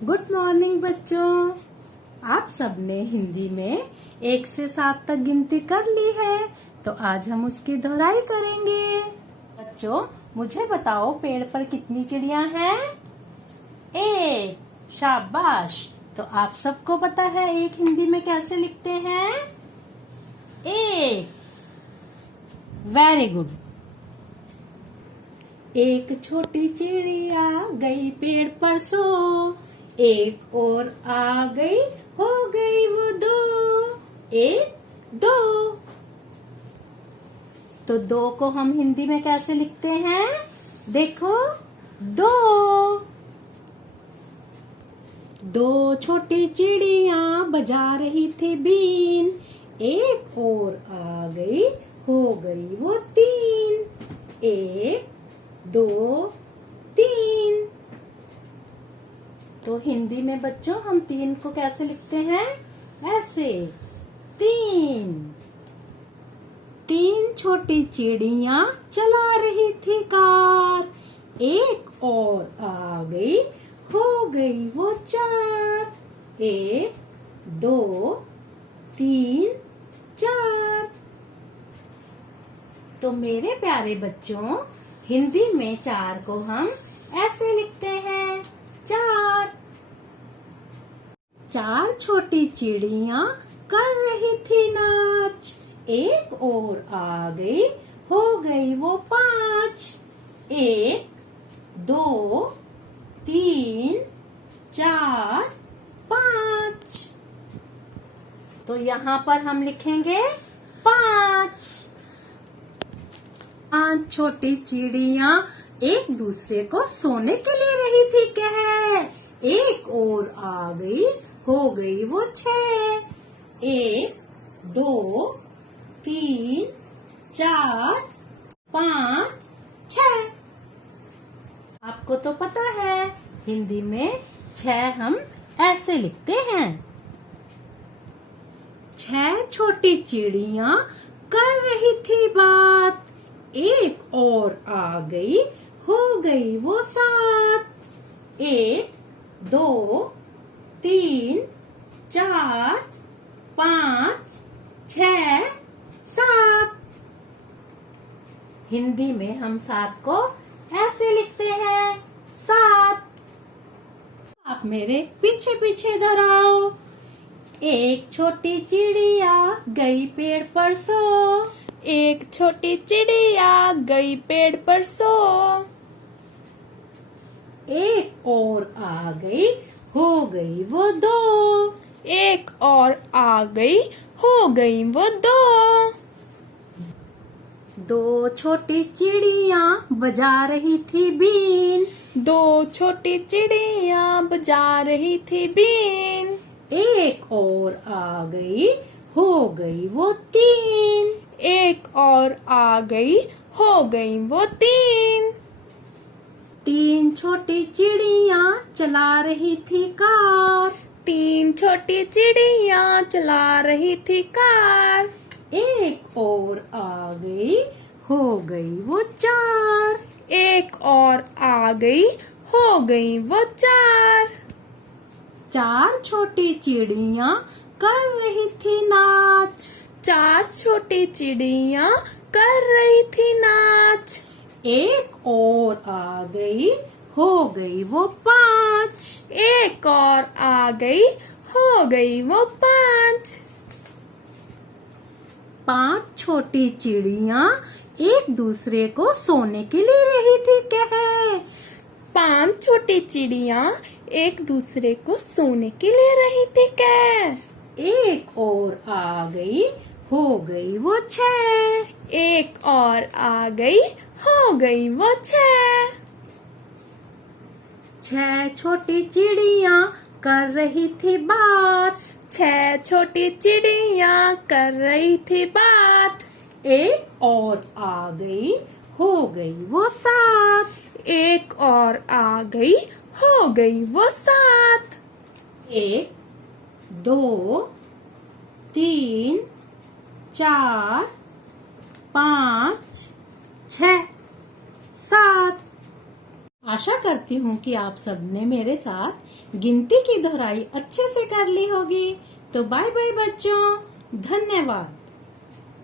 Good morning बच्चों। आप सबने हिंदी में 1 से 7 तक गिनती कर ली है, तो आज हम उसकी दोहराई करेंगे। बच्चों मुझे बताओ, पेड़ पर कितनी चिड़िया हैं? 1। शाबाश। तो आप सबको पता है एक हिंदी में कैसे लिखते हैं? 1। Very good. एक छोटी चिड़िया गई पेड़ पर सो, एक और आ गई, हो गई वो 2। 1 2। तो 2 को हम हिंदी में कैसे लिखते हैं? देखो, 2। 2 छोटी चिड़िया बजा रही थी बीन, एक और आ गई, हो गई वो 3। 1 2 3। तो हिंदी में बच्चों हम 3 को कैसे लिखते हैं? ऐसे, 3। 3 छोटी चिड़िया चला रही थी कार, एक और आ गई, हो गई वो 4। 1 2 3 4। तो मेरे प्यारे बच्चों, हिंदी में 4 को हम ऐसे लिखते हैं, 4। 4 छोटी चिड़िया कर रही थी नाच, एक और आ गई, हो गई वो 5। 1 2 3 4 5। तो यहाँ पर हम लिखेंगे 5। 5 छोटी चिड़िया एक दूसरे को सोने के लिए रही थी कह, एक और आ गई, हो गई वो 6। 1 2 3 4 5 6। आपको तो पता है हिंदी में 6 हम ऐसे लिखते हैं। 6 छोटी चिड़िया कर रही थी बात, एक और आ गई, हो गई वो 7। 1 2 3 4 5 6 7। हिंदी में हम 7 को ऐसे लिखते हैं, 7। आप मेरे पीछे पीछे दोहराओ। एक छोटी चिड़िया गई पेड़ पर सो, एक छोटी चिड़िया गई पेड़ पर सो, एक और आ गई, हो गई वो 2। एक और आ गई, हो गई वो 2। 2 छोटी चिड़िया बजा रही थी बीन, 2 छोटी चिड़िया बजा रही थी बीन, एक और आ गई, हो गई वो 3। एक और आ गई, हो गई वो 3। 3 छोटी चिड़िया चला रही थी कार, 3 छोटी चिड़िया चला रही थी कार, एक और आ गई, हो गई वो 4। एक और आ गई, हो गई वो 4। 4 छोटी चिड़िया कर रही थी नाच, 4 छोटी चिड़िया कर रही थी नाच, एक और आ गई, हो गई वो 5। एक और आ गई, हो गई वो 5। 5 छोटी चिड़िया एक दूसरे को सोने के लिए रही थी कह, 5 छोटी चिड़िया एक दूसरे को सोने के लिए रही थी क्या, एक और आ गई, हो गई वो 6। एक और आ गई, हो गई वो 6। 6 छोटी चिड़िया कर रही थी बात, 6 छोटी चिड़िया कर रही थी बात, एक और आ गई, हो गई वो 7। एक और आ गई, हो गई वो 7। 1 2 3 4 5 6 7। आशा करती हूँ कि आप सबने मेरे साथ गिनती की दोहराई अच्छे से कर ली होगी। तो बाय बाय बच्चों, धन्यवाद।